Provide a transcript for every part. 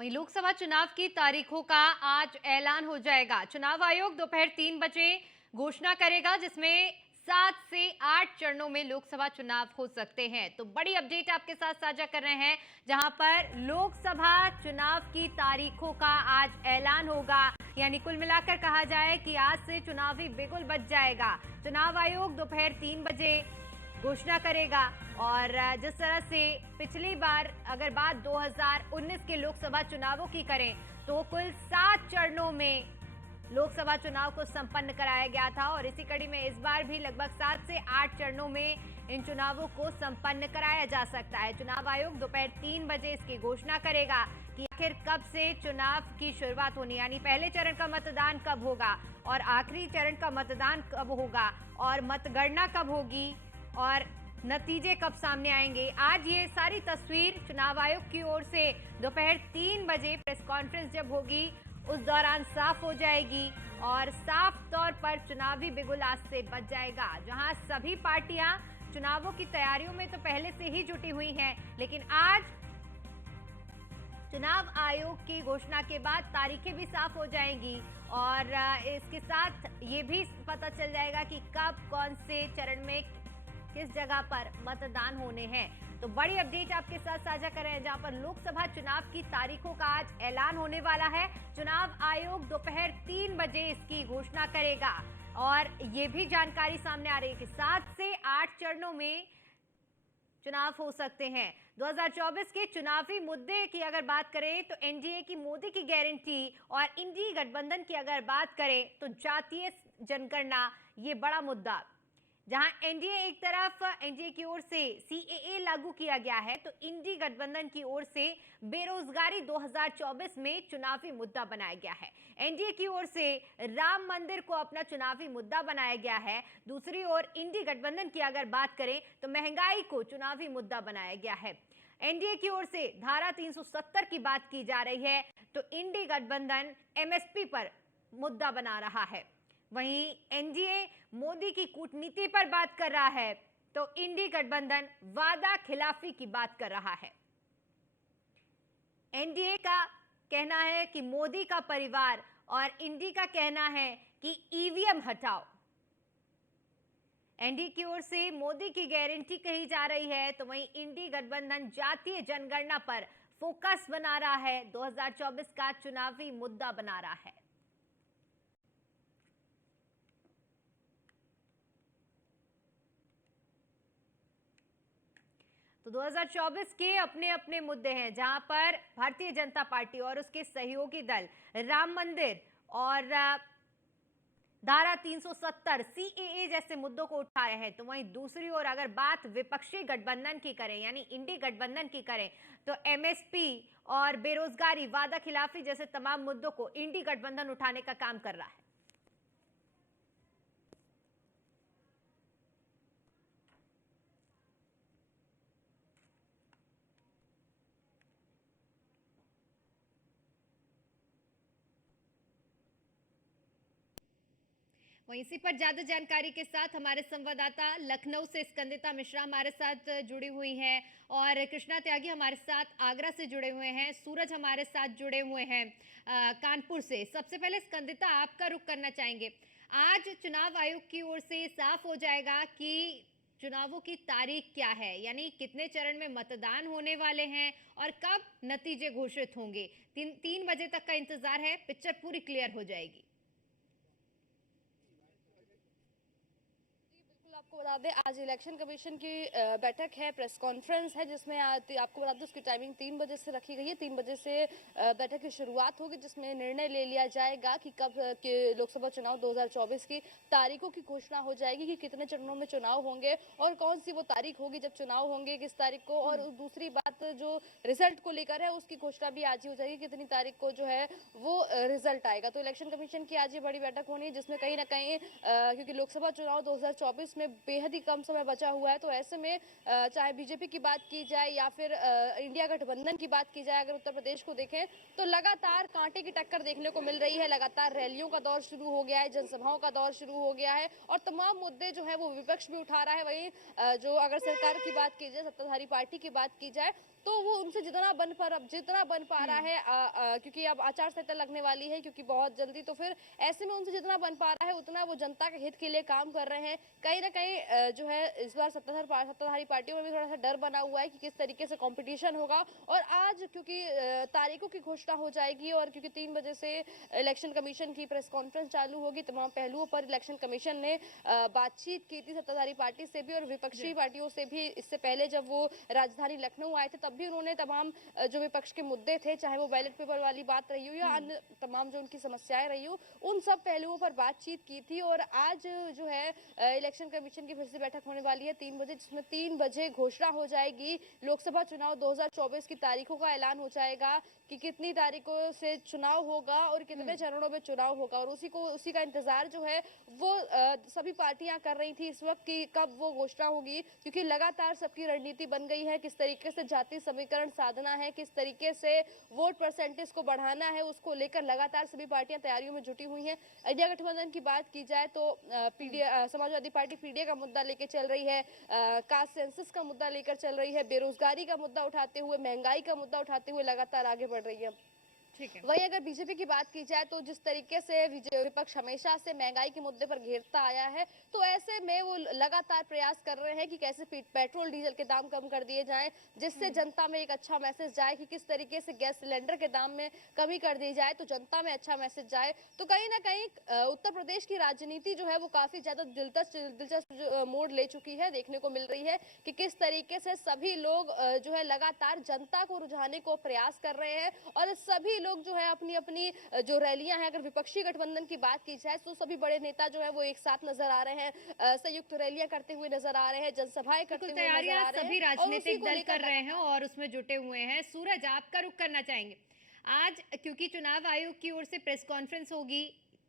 वहीं लोकसभा चुनाव की तारीखों का आज ऐलान हो जाएगा। चुनाव आयोग दोपहर 3 बजे घोषणा करेगा, जिसमें 7 से 8 चरणों में लोकसभा चुनाव हो सकते हैं। तो बड़ी अपडेट आपके साथ साझा कर रहे हैं, जहां पर लोकसभा चुनाव की तारीखों का आज ऐलान होगा। यानी कुल मिलाकर कहा जाए कि आज से चुनावी बिगुल बज जाएगा। चुनाव आयोग दोपहर 3 बजे घोषणा करेगा। और जिस तरह से पिछली बार अगर बात 2019 के लोकसभा चुनावों की करें, तो कुल 7 चरणों में लोकसभा चुनाव को संपन्न कराया गया था, और इसी कड़ी में इस बार भी लगभग 7 से 8 चरणों में इन चुनावों को संपन्न कराया जा सकता है। चुनाव आयोग दोपहर 3 बजे इसकी घोषणा करेगा कि आखिर कब से चुनाव की शुरुआत होनी, यानी पहले चरण का मतदान कब होगा और आखिरी चरण का मतदान कब होगा, और मतगणना कब होगी और नतीजे कब सामने आएंगे। आज ये सारी तस्वीर चुनाव आयोग की ओर से दोपहर 3 बजे प्रेस कॉन्फ्रेंस जब होगी उस दौरान साफ हो जाएगी, और साफ तौर पर चुनावी बिगुल आज से बज जाएगा। जहां सभी पार्टियां चुनावों की तैयारियों में तो पहले से ही जुटी हुई हैं, लेकिन आज चुनाव आयोग की घोषणा के बाद तारीखें भी साफ हो जाएंगी, और इसके साथ ये भी पता चल जाएगा कि कब कौन से चरण में किस जगह पर मतदान होने हैं। तो बड़ी अपडेट आपके साथ साझा कर रहे हैं, जहां पर लोकसभा चुनाव की तारीखों का आज ऐलान होने वाला है। चुनाव आयोग दोपहर 3 बजे इसकी घोषणा करेगा, और ये भी जानकारी सामने आ रही है कि 7 से 8 चरणों में चुनाव हो सकते हैं। 2024 के चुनावी मुद्दे की अगर बात करें तो एनडीए की मोदी की गारंटी, और इंडी गठबंधन की अगर बात करें तो जातीय जनगणना, ये बड़ा मुद्दा। जहां एनडीए एक तरफ एनडीए की ओर से सीएए लागू किया गया है, तो इंडी गठबंधन की ओर से बेरोजगारी 2024 में चुनावी मुद्दा बनाया गया है। एनडीए की ओर से राम मंदिर को अपना चुनावी मुद्दा बनाया गया है। दूसरी ओर इंडी गठबंधन की अगर बात करें तो महंगाई को चुनावी मुद्दा बनाया गया है। एनडीए की ओर से धारा 370 की बात की जा रही है, तो इंडी गठबंधन एमएसपी पर मुद्दा बना रहा है। वहीं एनडीए मोदी की कूटनीति पर बात कर रहा है, तो इंडी गठबंधन वादा खिलाफी की बात कर रहा है। एनडीए का कहना है कि मोदी का परिवार, और इंडी का कहना है कि ईवीएम हटाओ। एनडीए की ओर से मोदी की गारंटी कही जा रही है, तो वहीं इंडी गठबंधन जातीय जनगणना पर फोकस बना रहा है, 2024 का चुनावी मुद्दा बना रहा है। तो 2024 के अपने अपने मुद्दे हैं, जहां पर भारतीय जनता पार्टी और उसके सहयोगी दल राम मंदिर और धारा 370 सीएए जैसे मुद्दों को उठाए हैं, तो वहीं दूसरी ओर अगर बात विपक्षी गठबंधन की करें, यानी इंडी गठबंधन की करें, तो एमएसपी और बेरोजगारी, वादा खिलाफी जैसे तमाम मुद्दों को इंडी गठबंधन उठाने का काम कर रहा है। वहीं इसी पर ज्यादा जानकारी के साथ हमारे संवाददाता लखनऊ से स्कंदिता मिश्रा हमारे साथ जुड़ी हुई हैं, और कृष्णा त्यागी हमारे साथ आगरा से जुड़े हुए हैं, सूरज हमारे साथ जुड़े हुए हैं कानपुर से। सबसे पहले स्कंदिता, आपका रुख करना चाहेंगे, आज चुनाव आयोग की ओर से साफ हो जाएगा कि चुनावों की तारीख क्या है, यानी कितने चरण में मतदान होने वाले हैं और कब नतीजे घोषित होंगे। 3 बजे तक का इंतजार है, पिक्चर पूरी क्लियर हो जाएगी। आपको बता दें, आज इलेक्शन कमीशन की बैठक है, प्रेस कॉन्फ्रेंस है, जिसमें आपको बता दें उसकी टाइमिंग 3 बजे से रखी गई है। 3 बजे से बैठक की शुरुआत होगी, जिसमें निर्णय ले लिया जाएगा कि कब के लोकसभा चुनाव 2024 की तारीखों की घोषणा हो जाएगी कि कितने चरणों में चुनाव होंगे और कौन सी वो तारीख होगी जब चुनाव होंगे, किस तारीख को। और दूसरी बात जो रिजल्ट को लेकर है, उसकी घोषणा भी आज ही हो जाएगी, कितनी तारीख को जो है वो रिजल्ट आएगा। तो इलेक्शन कमीशन की आज ये बड़ी बैठक होनी है, जिसमें कहीं ना कहीं क्योंकि लोकसभा चुनाव 2024 में बेहद ही कम समय बचा हुआ है, तो ऐसे में चाहे बीजेपी की बात की जाए या फिर इंडिया गठबंधन की बात की जाए, अगर उत्तर प्रदेश को देखें तो लगातार कांटे की टक्कर देखने को मिल रही है। लगातार रैलियों का दौर शुरू हो गया है, जनसभाओं का दौर शुरू हो गया है, और तमाम मुद्दे जो है वो विपक्ष भी उठा रहा है। वहीं जो अगर सरकार की बात की जाए, सत्ताधारी पार्टी की बात की जाए, तो वो उनसे जितना बन पा रहा है क्योंकि अब आचार संहिता लगने वाली है क्योंकि बहुत जल्दी, तो फिर ऐसे में उनसे जितना बन पा रहा है उतना वो जनता के हित के लिए काम कर रहे हैं। कहीं ना कहीं जो है इस बार सत्ताधारी पार्टियों में भी थोड़ा सा डर बना हुआ है कि किस तरीके से कंपटीशन होगा। और आज क्योंकि तारीखों की घोषणा हो जाएगी और क्योंकि 3 बजे से इलेक्शन कमीशन की प्रेस कॉन्फ्रेंस चालू होगी, तमाम पहलुओं पर इलेक्शन कमीशन ने बातचीत की थी सत्ताधारी पार्टी से भी और विपक्षी पार्टियों से भी। इससे पहले जब वो राजधानी लखनऊ आए थे तब भी उन्होंने तमाम जो विपक्ष के मुद्दे थे, चाहे वो बैलेट पेपर वाली बात रही हो या अन्य तमाम जो उनकी समस्याएं रही हो, उन सब पहलुओं पर बातचीत की थी। और आज जो है इलेक्शन कमीशन की फिर से बैठक होने वाली है 3 बजे, जिसमें 3 बजे घोषणा हो जाएगी लोकसभा चुनाव 2024 की तारीखों का ऐलान हो जाएगा कि कितनी तारीखों से चुनाव होगा और कितने चरणों में चुनाव होगा। और उसी का इंतजार जो है वो सभी पार्टियां कर रही थी इस वक्त कि कब वो घोषणा होगी, क्योंकि लगातार सबकी रणनीति बन गई है किस तरीके से जाति समीकरण साधना है, किस तरीके से वोट परसेंटेज को बढ़ाना है, उसको लेकर लगातार सभी पार्टियां तैयारियों में जुटी हुई हैं। इंडिया गठबंधन की बात की जाए तो समाजवादी पार्टी पीडीए का मुद्दा लेकर चल रही है, कास्ट सेंसस का मुद्दा लेकर चल रही है, बेरोजगारी का मुद्दा उठाते हुए, महंगाई का मुद्दा उठाते हुए लगातार आगे बढ़ रही है। वही अगर बीजेपी की बात की जाए तो जिस तरीके से विपक्ष हमेशा से महंगाई के मुद्दे पर घेरता आया है, तो ऐसे में वो लगातार प्रयास कर रहे हैं कि कैसे पेट्रोल डीजल के दाम कम कर दिए जाएं, जिससे जनता में एक अच्छा मैसेज जाए कि किस तरीके से गैस सिलेंडर के दाम में कमी कर दी जाए तो जनता में अच्छा मैसेज जाए। तो कहीं ना कहीं उत्तर प्रदेश की राजनीति जो है वो काफी ज्यादा दिलचस्प मोड़ ले चुकी है, देखने को मिल रही है कि किस तरीके से सभी लोग जो है लगातार जनता को रुझाने को प्रयास कर रहे हैं। और सभी लोग जो है अपनी अपनी जो रैलियां हैं, अगर विपक्षी गठबंधन की बात की जाए तो सभी बड़े नेता जो है वो एक साथ नजर आ रहे हैं, संयुक्त रैलियां करते हुए नजर आ रहे हैं, जनसभाएं करते हुए नजर आ रहे हैं, सभी राजनीतिक दल कर रहे हैं और उसमें जुटे हुए हैं। सूरज, आपका रुख करना चाहेंगे आज, क्योंकि चुनाव आयोग की ओर से प्रेस कॉन्फ्रेंस होगी,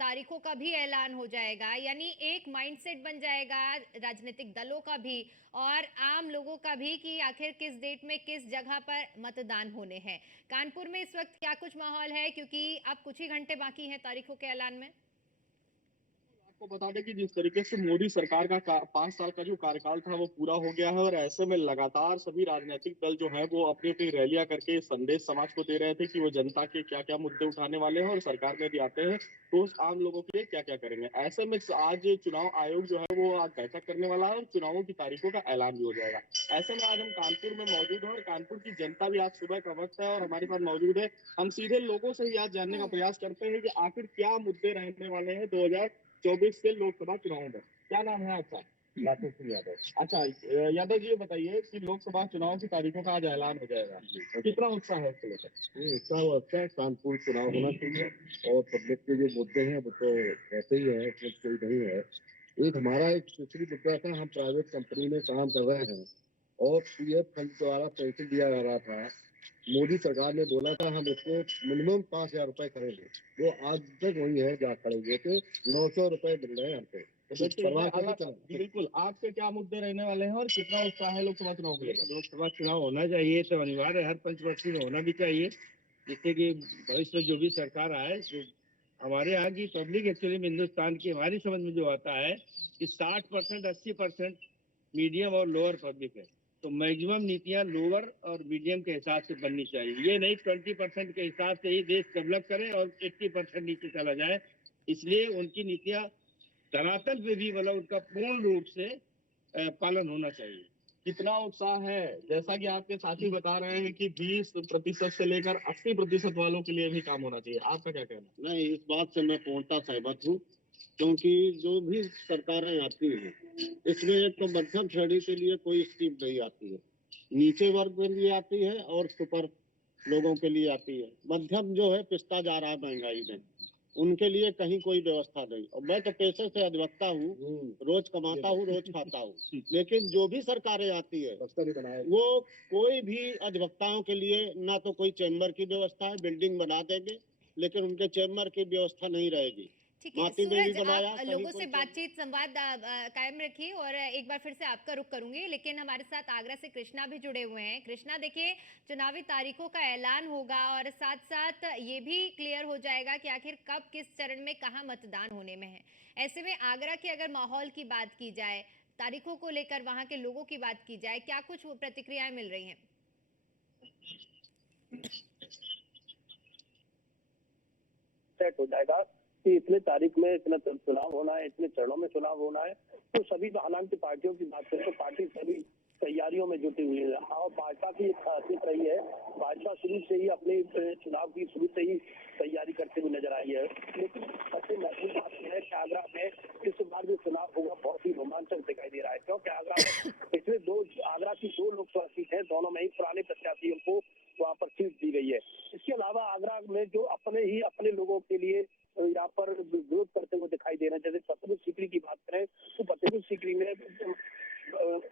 तारीखों का भी ऐलान हो जाएगा, यानी एक माइंडसेट बन जाएगा राजनीतिक दलों का भी और आम लोगों का भी कि आखिर किस डेट में किस जगह पर मतदान होने हैं। कानपुर में इस वक्त क्या कुछ माहौल है, क्योंकि अब कुछ ही घंटे बाकी हैं तारीखों के ऐलान में? आपको बता दें कि जिस तरीके से मोदी सरकार का 5 साल का जो कार्यकाल था वो पूरा हो गया है और ऐसे में लगातार सभी राजनीतिक दल जो है वो अपनी अपनी रैलियां करके संदेश समाज को दे रहे थे कि वो जनता के क्या क्या मुद्दे उठाने वाले हैं और सरकार में भी आते हैं तो उस आम लोगों के लिए क्या क्या करेंगे। ऐसे में आज चुनाव आयोग जो है वो आज बैठक करने वाला है और चुनावों की तारीखों का ऐलान भी हो जाएगा। ऐसे में आज हम कानपुर में मौजूद हैं और कानपुर की जनता भी आज सुबह का वक्त है और हमारे पास मौजूद है। हम सीधे लोगों से ही आज जानने का प्रयास करते हैं कि आखिर क्या मुद्दे रहने वाले हैं 2024 के लोकसभा चुनाव में। क्या नाम है आपका? लाखों सिंह यादव। अच्छा, यादव जी ये बताइए कि लोकसभा चुनाव की तारीखों का आज ऐलान हो जाएगा, कितना उत्साह है उसको लेकर? उत्साह अच्छा है, कानपुर चुनाव होना चाहिए और पब्लिक के जो मुद्दे हैं वो तो ऐसे ही है, कोई नहीं है। एक हमारा एक दूसरी मुद्दा था, हम प्राइवेट कंपनी में काम कर रहे हैं और पीएफ फंड द्वारा पेंशन दिया जा रहा था। मोदी सरकार ने बोला था हम इसको मिनिमम 5,000 रुपए करेंगे, वो आज तक वही है जहाँ खड़े हुए थे, 900 रुपए मिल रहे हैं हमको। बिल्कुल, आपके क्या मुद्दे रहने वाले हैं और कितना उत्साह है लोकसभा चुनाव के लिए? लोकसभा चुनाव होना चाहिए तो अनिवार्य हर पंचवर्षीय में होना भी चाहिए, जिससे कि भविष्य में जो भी सरकार आए, जो हमारे यहाँ की पब्लिक एक्चुअली में हिंदुस्तान की हमारी समझ में जो आता है कि 60% 80% मीडियम और लोअर पब्लिक है, तो मैक्सिमम नीतियां लोअर और मीडियम के हिसाब से बननी चाहिए। ये नहीं 20% के हिसाब से ही देश डेवलप करे और 80% नीचे चला जाए। इसलिए उनकी नीतियां धरातल पे भी मतलब उनका पूर्ण रूप से पालन होना चाहिए। कितना उत्साह है? जैसा कि आपके साथी बता रहे हैं कि 20% से लेकर 80% वालों के लिए भी काम होना चाहिए, आपका क्या कहना है? नहीं, इस बात से मैं पूर्णतः सहमत हूँ, क्योंकि जो भी सरकारें आती हैं इसमें एक तो मध्यम श्रेणी के लिए कोई स्कीम नहीं आती है, नीचे वर्ग के लिए आती है और सुपर लोगों के लिए आती है। मध्यम जो है पिसता जा रहा है महंगाई में, उनके लिए कहीं कोई व्यवस्था नहीं। और मैं तो पेशे से अधिवक्ता हूँ, रोज कमाता हूँ रोज खाता हूँ, लेकिन जो भी सरकारें आती है वो कोई भी अधिवक्ताओं के लिए ना तो कोई चैम्बर की व्यवस्था है, बिल्डिंग बना देंगे लेकिन उनके चैम्बर की व्यवस्था नहीं रहेगी। ठीक है सूरज, आप लोगों से बातचीत संवाद कायम रखिए और एक बार फिर से आपका रुख करूंगी, लेकिन हमारे साथ आगरा से कृष्णा भी जुड़े हुए हैं। कृष्णा, देखिए चुनावी तारीखों का ऐलान होगा और साथ साथ ये भी क्लियर हो जाएगा कि आखिर कब किस चरण में कहाँ मतदान होने में है। ऐसे में आगरा के अगर माहौल की बात की जाए, तारीखों को लेकर वहां के लोगों की बात की जाए, क्या कुछ प्रतिक्रियाएं मिल रही हैं? सेट हो जाएगा कि इतने तारीख में इतना चुनाव होना है, इतने चरणों में चुनाव होना है। तो सभी हालांकि पार्टियों की बात करें तो पार्टी सभी तैयारियों में जुटी हुई है। और भाजपा की एक खासियत रही है, भाजपा शुरू से ही अपने चुनाव की शुरू से ही तैयारी करते हुए नजर आई है। लेकिन सबसे महत्वपूर्ण बात यह है कि आगरा में इस बार जो चुनाव होगा बहुत ही रोमांचक दिखाई दे रहा है, क्योंकि आगरा में पिछले आगरा की 2 लोकसभा सीट है, दोनों में ही पुराने प्रत्याशियों को वहाँ पर सीट दी गई है। इसके अलावा आगरा में जो अपने लोगों के लिए यहाँ पर विरोध करते हुए दिखाई दे रहे हैं, जैसे फतेहपुर सीकरी की बात करें तो फतेहपुर सीकरी में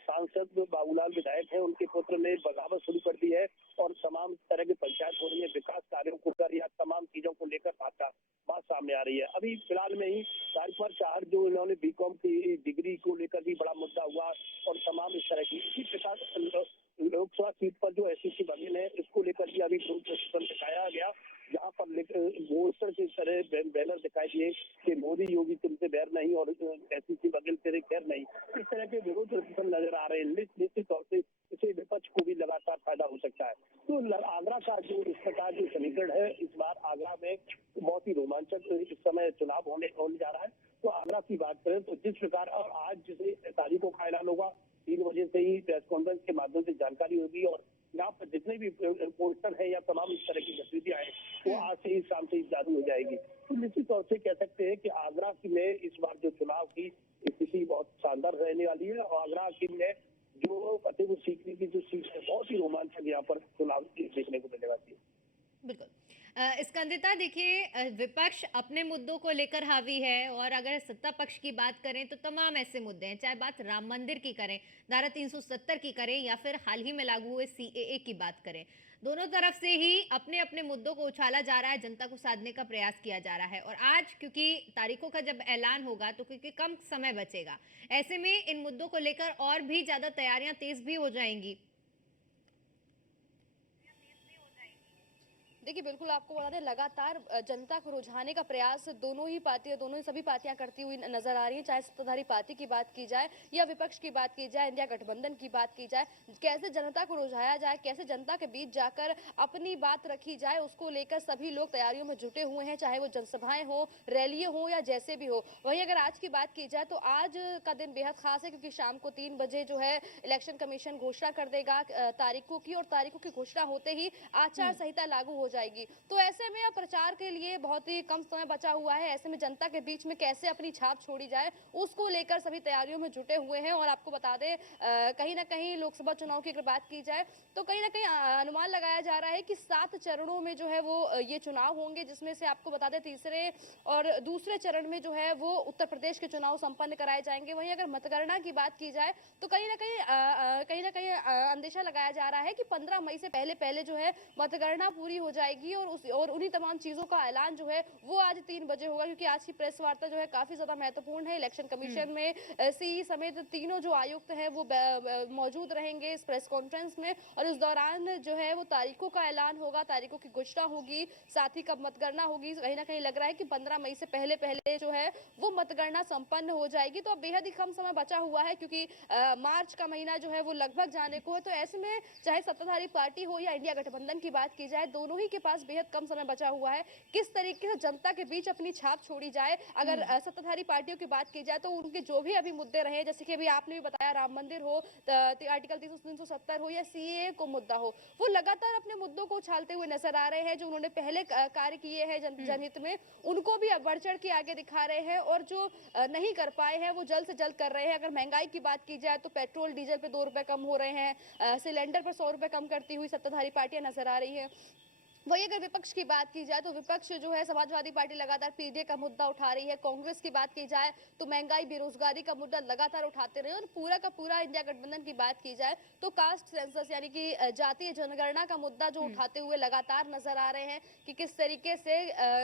सांसद बाबूलाल विधायक हैं, उनके पुत्र ने बगावत शुरू कर दी है और तमाम तरह की पंचायत हो रही है, विकास कार्यों को कर या तमाम चीजों को लेकर बात सामने आ रही है। अभी फिलहाल में ही राजकुमार चाहर जो इन्होंने बीकॉम की डिग्री को लेकर भी बड़ा मुद्दा हुआ और तमाम इस तरह की। इसी प्रकार लोकसभा सीट पर जो एससीसी बघेल है, इसको लेकर भी अभी प्रदर्शन दिखाया गया, जहाँ पर पोस्टर की तरह बैनर दिखाई दिए कि मोदी योगी तुमसे बैर नहीं और एससीसी बघेल तेरे खैर नहीं। इस तरह के विरोध प्रदर्शन नजर आ रहे हैं। निश्चित तौर से इसे विपक्ष को भी लगातार फायदा हो सकता है। तो आगरा का जो इस प्रकार जो समीकरण है, इस बार आगरा में बहुत ही रोमांचक इस समय चुनाव होने जा रहा है। तो आगरा की बात करें तो जिस प्रकार और आज जिसे तारीखों का ऐलान होगा, 3 बजे से ही प्रेस कॉन्फ्रेंस के माध्यम से जानकारी होगी और यहाँ पर जितने भी पोस्टर है या तमाम इस तरह की गतिविधियां हैं वो आज से ही शाम से ही चालू हो जाएगी। तो निश्चित तौर से कह सकते हैं कि आगरा में इस बार जो चुनाव की स्थिति बहुत शानदार रहने वाली है और आगरा की में जो फतेहपुर सीकरी की जो सीट है बहुत ही रोमांचक यहाँ पर चुनाव देखने को मिलने वाली है। बिल्कुल। स्कंदिता, देखिए, विपक्ष अपने मुद्दों को लेकर हावी है और अगर सत्ता पक्ष की बात करें तो तमाम ऐसे मुद्दे हैं, चाहे बात राम मंदिर की करें, धारा 370 की करें या फिर हाल ही में लागू हुए सीएए की बात करें, दोनों तरफ से ही अपने अपने मुद्दों को उछाला जा रहा है, जनता को साधने का प्रयास किया जा रहा है। और आज क्योंकि तारीखों का जब ऐलान होगा तो क्योंकि कम समय बचेगा, ऐसे में इन मुद्दों को लेकर और भी ज्यादा तैयारियां तेज भी हो जाएंगी। देखिए, बिल्कुल आपको बता दें, लगातार जनता को रुझाने का प्रयास दोनों ही सभी पार्टियां करती हुई नजर आ रही हैं। चाहे सत्ताधारी पार्टी की बात की जाए या विपक्ष की बात की जाए, इंडिया गठबंधन की बात की जाए, कैसे जनता को रुझाया जाए, कैसे जनता के बीच जाकर अपनी बात रखी जाए, उसको लेकर सभी लोग तैयारियों में जुटे हुए हैं, चाहे वो जनसभाएं हो, रैलियां हो या जैसे भी हो। वहीं अगर आज की बात की जाए तो आज का दिन बेहद खास है, क्योंकि शाम को 3 बजे जो है इलेक्शन कमीशन घोषणा कर देगा तारीखों की, और तारीखों की घोषणा होते ही आचार संहिता लागू हो जाएगी। तो ऐसे में अब प्रचार के लिए बहुत ही कम समय बचा हुआ है। ऐसे में जनता के बीच में कैसे अपनी छाप छोड़ी जाए, उसको लेकर सभी तैयारियों में जुटे हुए हैं। और आपको बता दें, कहीं ना कहीं लोकसभा चुनाव की अगर बात की जाए तो कहीं ना कहीं अनुमान लगाया जा रहा है कि 7 चरणों में जो है वो ये चुनाव होंगे, जिसमें से आपको बता दें तीसरे और दूसरे चरण में जो है वो उत्तर प्रदेश के चुनाव संपन्न कराए जाएंगे। वहीं अगर मतगणना की बात की जाए तो कहीं ना कहीं अंदेशा लगाया जा रहा है कि 15 मई से पहले जो है मतगणना पूरी हो जाएगी और उन्हीं तमाम चीजों का ऐलान जो है वो आज 3 बजे होगा, क्योंकि आज की प्रेस वार्ता जो है काफी ज्यादा महत्वपूर्ण है। इलेक्शन कमीशन में सीई समेत तीनों जो आयुक्त हैं वो मौजूद रहेंगे इस प्रेस कॉन्फ्रेंस में, और इस दौरान जो है वो तारीखों का ऐलान होगा, तारीखों की घोषणा होगी, साथ ही कब मतगणना होगी। कहीं ना कहीं लग रहा है कि 15 मई से पहले जो है वो मतगणना संपन्न हो जाएगी। तो अब बेहद ही कम समय बचा हुआ है, क्योंकि मार्च का महीना जो है वो लगभग जाने को है। तो ऐसे में चाहे सत्ताधारी पार्टी हो या इंडिया गठबंधन की बात की जाए, दोनों ही के पास बेहद कम समय बचा हुआ है। किस तरीके से जनता के बीच अपनी छाप छोड़ी जाए। अगर सत्ताधारी पार्टियों की बात की जाए तो उनके जो भी अभी मुद्दे रहे, जैसे कि अभी आपने भी बताया राम मंदिर हो, आर्टिकल 370 हो या सीएए को मुद्दा हो, वो लगातार अपने मुद्दों को उछालते हुए नजर आ रहे हैं। जो उन्होंने पहले कार्य किए हैं जनहित में, उनको भी बढ़ चढ़ के आगे दिखा रहे हैं, और जो नहीं कर पाए हैं वो जल्द से जल्द कर रहे हैं। अगर महंगाई की बात की जाए तो पेट्रोल डीजल पे 2 रुपए कम हो रहे हैं, सिलेंडर पर 100 रुपए कम करती हुई सत्ताधारी पार्टियां नजर आ रही है। वही अगर विपक्ष की बात की जाए तो विपक्ष जो है समाजवादी पार्टी लगातार पीडीए का मुद्दा उठा रही है। कांग्रेस की बात की जाए तो महंगाई बेरोजगारी का मुद्दा लगातार उठाते रहे, और पूरा का पूरा इंडिया गठबंधन की बात की जाए तो कास्ट सेंसस यानी कि जातीय जनगणना का मुद्दा जो उठाते हुए लगातार नजर आ रहे हैं कि किस तरीके से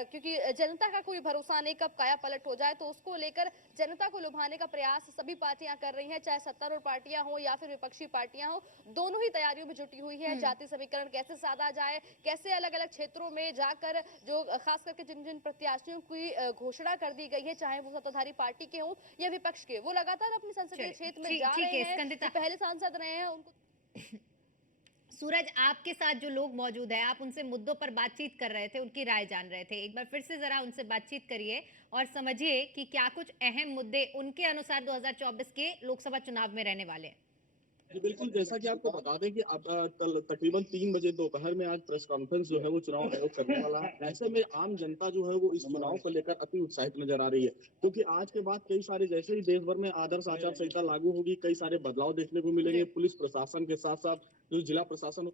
क्योंकि जनता का कोई भरोसा नहीं, कब काया पलट हो जाए, तो उसको लेकर जनता को लुभाने का प्रयास सभी पार्टियां कर रही हैं, चाहे सत्तारूढ़ पार्टियां हो या फिर विपक्षी पार्टियां हो, दोनों ही तैयारियों में जुटी हुई है। जाति समीकरण कैसे साधा जाए, कैसे अलग अलग क्षेत्रों में जाकर जो खास करके जिन जिन प्रत्याशियों की घोषणा कर दी गई है, चाहे वो सत्ताधारी पार्टी के हो या विपक्ष के, वो लगातार अपने संसदीय क्षेत्र में जा रहे हैं, पहले सांसद रहे हैं उनको सूरज, आपके साथ जो लोग मौजूद हैं, आप उनसे मुद्दों पर बातचीत कर रहे थे, उनकी राय जान रहे थे। एक बार फिर से जरा उनसे बातचीत करिए और समझिए कि क्या कुछ अहम मुद्दे उनके अनुसार 2024 के लोकसभा चुनाव में रहने वाले हैं। जी बिल्कुल, जैसा कि आपको बता दें कि अब कल तकरीबन 3 बजे दोपहर में आज प्रेस कॉन्फ्रेंस जो है वो चुनाव आयोग करने वाला है। ऐसे में आम जनता जो है वो इस चुनाव को लेकर अति उत्साहित नजर आ रही है, क्योंकि आज के बाद कई सारे, जैसे ही देश भर में आदर्श आचार संहिता लागू होगी, कई सारे बदलाव देखने को मिलेंगे। पुलिस प्रशासन के साथ साथ जो जिला प्रशासन।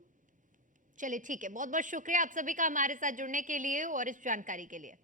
चलिए ठीक है, बहुत बहुत शुक्रिया आप सभी का हमारे साथ जुड़ने के लिए और इस जानकारी के लिए।